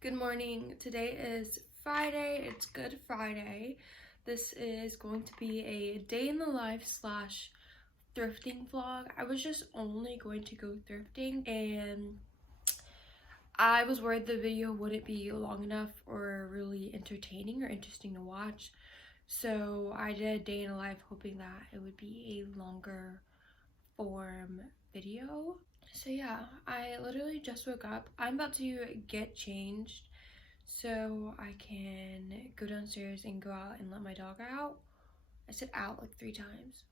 Good morning. Today is Friday. It's Good Friday. This is going to be a day in the life slash thrifting vlog. I was just only going to go thrifting and I was worried the video wouldn't be long enough or really entertaining or interesting to watch. So I did a day in the life hoping that it would be a longer form video. So yeah, I literally just woke up. I'm about to get changed so I can go downstairs and go out and let my dog out. I said out like 3 times.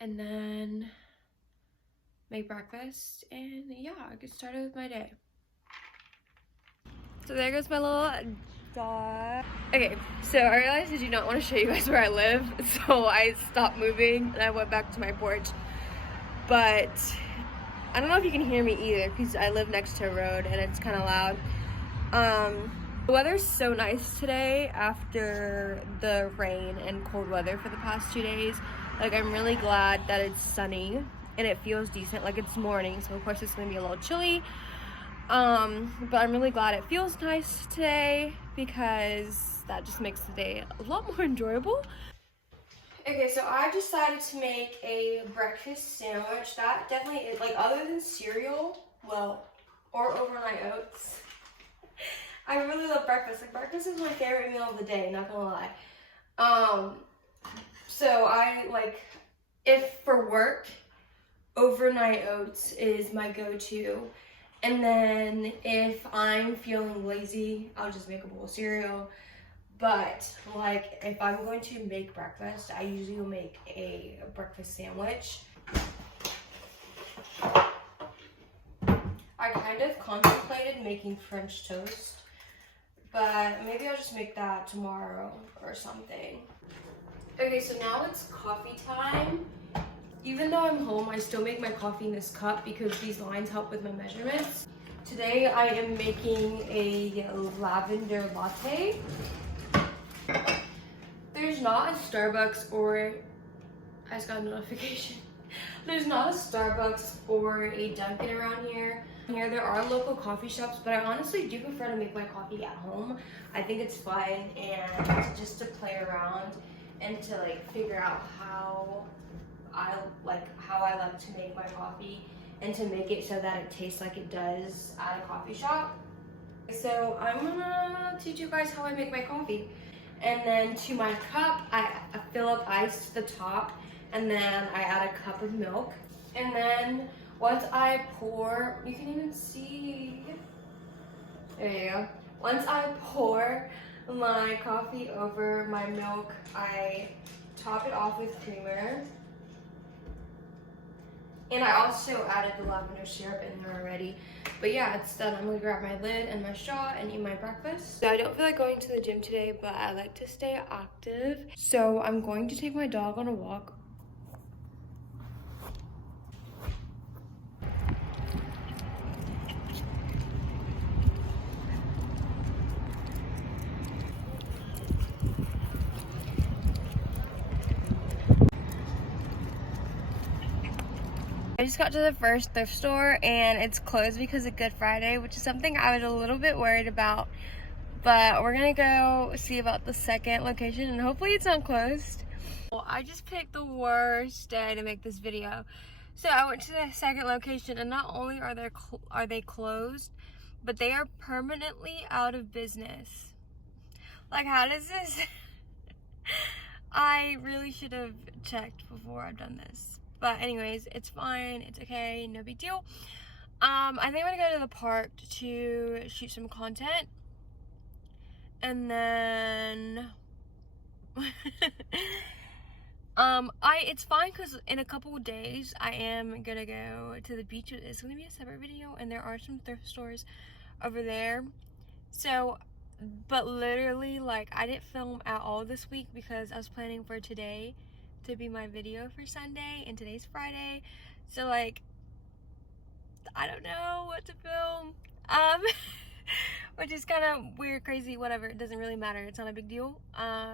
And then make breakfast and yeah, get started with my day. So there goes my little dog. Okay, so I realized I do not want to show you guys where I live, so I stopped moving and I went back to my porch. But I don't know if you can hear me either because I live next to a road and it's kind of loud. The weather's so nice today after the rain and cold weather for the past 2 days. Like, I'm really glad that it's sunny and it feels decent. Like, it's morning, so of course it's gonna be a little chilly. But I'm really glad it feels nice today because that just makes the day a lot more enjoyable. Okay, so I decided to make a breakfast sandwich. That definitely is, like, other than cereal, well, or overnight oats. I really love breakfast. Like, breakfast is my favorite meal of the day, not gonna lie. So I, like, if for work, overnight oats is my go-to. And then if I'm feeling lazy, I'll just make a bowl of cereal. But, like, if I'm going to make breakfast, I usually will make a breakfast sandwich. I kind of contemplated making French toast, but maybe I'll just make that tomorrow or something. Okay, so now it's coffee time. Even though I'm home, I still make my coffee in this cup because these lines help with my measurements. Today I am making a lavender latte. There's not a Starbucks or, I just got a notification. There's not a Starbucks or a Dunkin' around here. There are local coffee shops, but I honestly do prefer to make my coffee at home. I think it's fun and just to play around and to like figure out how I like to make my coffee and to make it so that it tastes like it does at a coffee shop. So I'm gonna teach you guys how I make my coffee. And then to my cup, I fill up ice to the top, and then I add a cup of milk. And then once I pour, you can even see, there you go. Once I pour my coffee over my milk, I top it off with creamer. And I also added the lavender syrup in there already. But yeah, it's done. I'm gonna grab my lid and my straw and eat my breakfast. So I don't feel like going to the gym today, but I like to stay active. So I'm going to take my dog on a walk. I just got to the first thrift store and it's closed because of Good Friday, which is something I was a little bit worried about. But we're gonna go see about the second location and hopefully it's not closed. Well, I just picked the worst day to make this video. So I went to the second location and not only are they closed, but they are permanently out of business. Like, how does this? I really should have checked before I've done this. But anyways, it's fine, it's okay, no big deal. I think I'm gonna go to the park to shoot some content. And then it's fine because in a couple of days I am gonna go to the beach. It's gonna be a separate video and there are some thrift stores over there. So, but literally, like, I didn't film at all this week because I was planning for today to be my video for Sunday and today's Friday. So, like, I don't know what to film. Which is kind of weird, crazy, whatever. It doesn't really matter. It's not a big deal.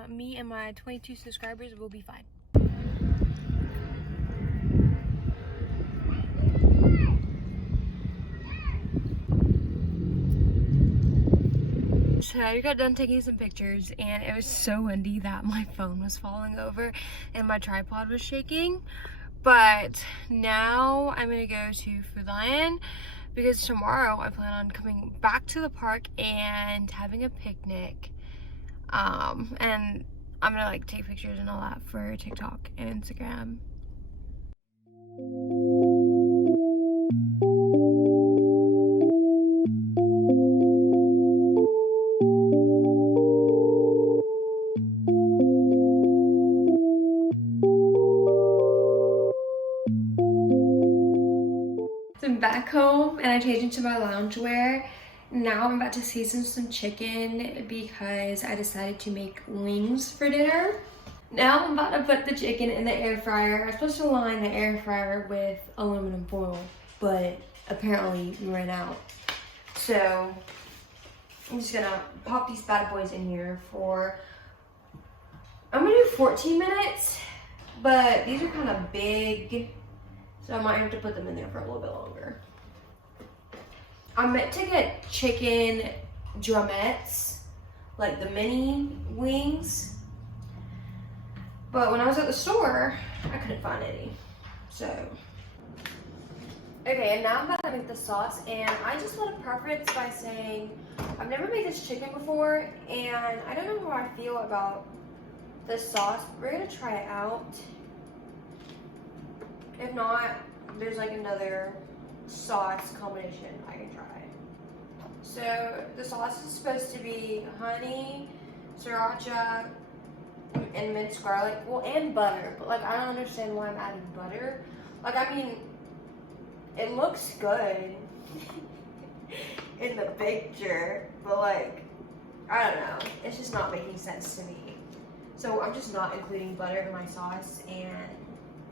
Me and my 22 subscribers will be fine. So I got done taking some pictures and it was so windy that my phone was falling over and my tripod was shaking. But now I'm gonna go to Food Lion because tomorrow I plan on coming back to the park and having a picnic. And I'm gonna like take pictures and all that for TikTok and Instagram. So I'm back home and I changed into my loungewear. Now I'm about to season some chicken because I decided to make wings for dinner. Now I'm about to put the chicken in the air fryer. I'm supposed to line the air fryer with aluminum foil, but apparently we ran out. So I'm just gonna pop these bad boys in here for, I'm gonna do 14 minutes, but these are kind of big, so I might have to put them in there for a little bit longer. I meant to get chicken drumettes, like the mini wings, but when I was at the store, I couldn't find any, so. Okay, and now I'm about to make the sauce, and I just want to preference by saying, I've never made this chicken before, and I don't know how I feel about this sauce. We're gonna try it out. If not, there's like another sauce combination I can try. So the sauce is supposed to be honey, sriracha, and minced garlic, well, and butter, but like I don't understand why I'm adding butter. Like, I mean, it looks good in the picture, but like, I don't know, it's just not making sense to me. So I'm just not including butter in my sauce, and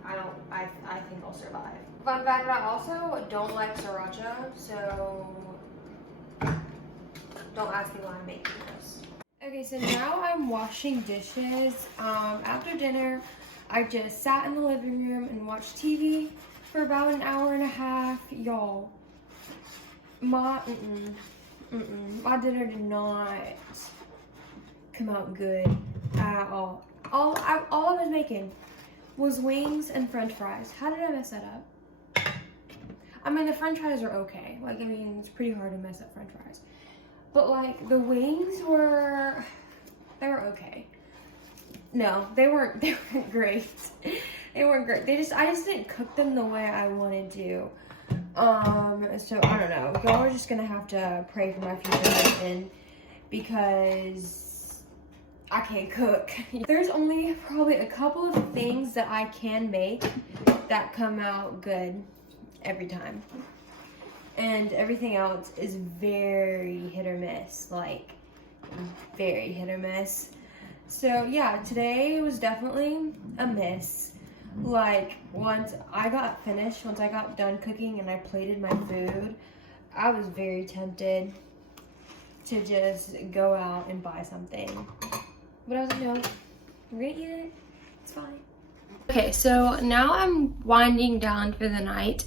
I think I'll survive. Fun fact, I also don't like sriracha, so don't ask me why I'm making this. Okay, so now I'm washing dishes. After dinner, I just sat in the living room and watched TV for about an hour and a half. Y'all, my dinner did not come out good at all. All I was making was wings and french fries. How did I mess that up? I mean, the french fries are okay. Like, I mean, it's pretty hard to mess up french fries. But like, the wings they were okay. No, they weren't great. They weren't great. I just didn't cook them the way I wanted to. So I don't know. Y'all are just gonna have to pray for my future husband because I can't cook. There's only probably a couple of things that I can make that come out good every time. And everything else is very hit or miss, like very hit or miss. So yeah, today was definitely a miss. Like, once I got done cooking and I plated my food, I was very tempted to just go out and buy something. But I was like, no, we're gonna eat it, it's fine. Okay, so now I'm winding down for the night.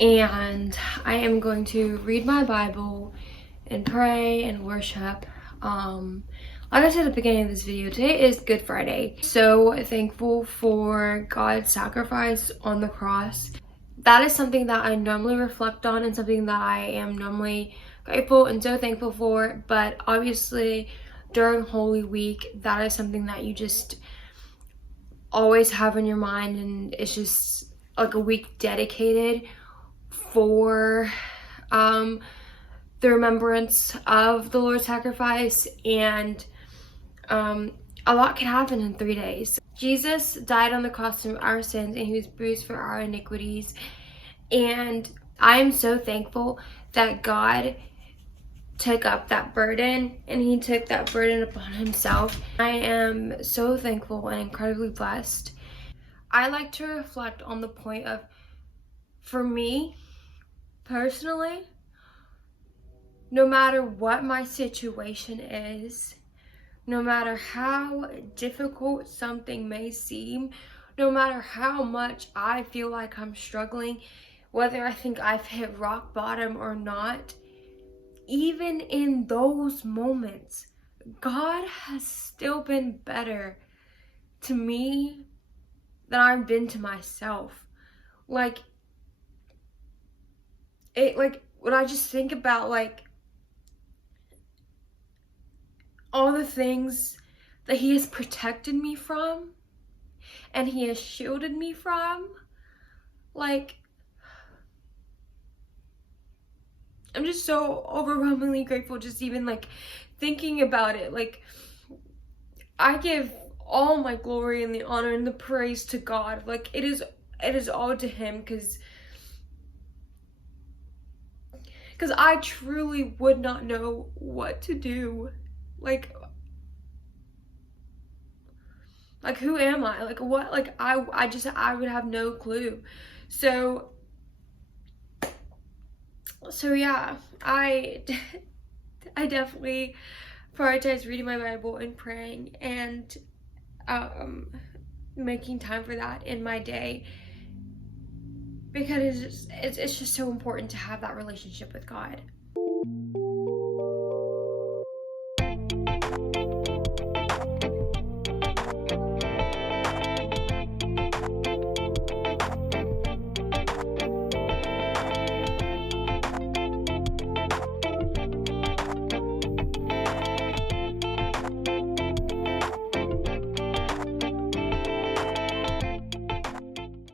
And I am going to read my Bible and pray and worship. Like I said at the beginning of this video, today is Good Friday. So thankful for God's sacrifice on the cross. That is something that I normally reflect on and something that I am normally grateful and so thankful for. But obviously during Holy Week, that is something that you just always have in your mind, and it's just like a week dedicated for the remembrance of the Lord's sacrifice. And a lot can happen in 3 days. Jesus died on the cross for our sins, and he was bruised for our iniquities. And I am so thankful that God took up that burden, and he took that burden upon himself. I am so thankful and incredibly blessed. I like to reflect on the point of, for me personally, no matter what my situation is, no matter how difficult something may seem, no matter how much I feel like I'm struggling, whether I think I've hit rock bottom or not, even in those moments, God has still been better to me than I've been to myself. Like, when I just think about, like, all the things that he has protected me from and he has shielded me from, like, I'm just so overwhelmingly grateful just even, like, thinking about it. Like, I give all my glory and the honor and the praise to God. Like, it is all to him, because I truly would not know what to do. Like, who am I? Like, what? Like, I would have no clue. So yeah, I definitely prioritize reading my Bible and praying and making time for that in my day, because it's just so important to have that relationship with God.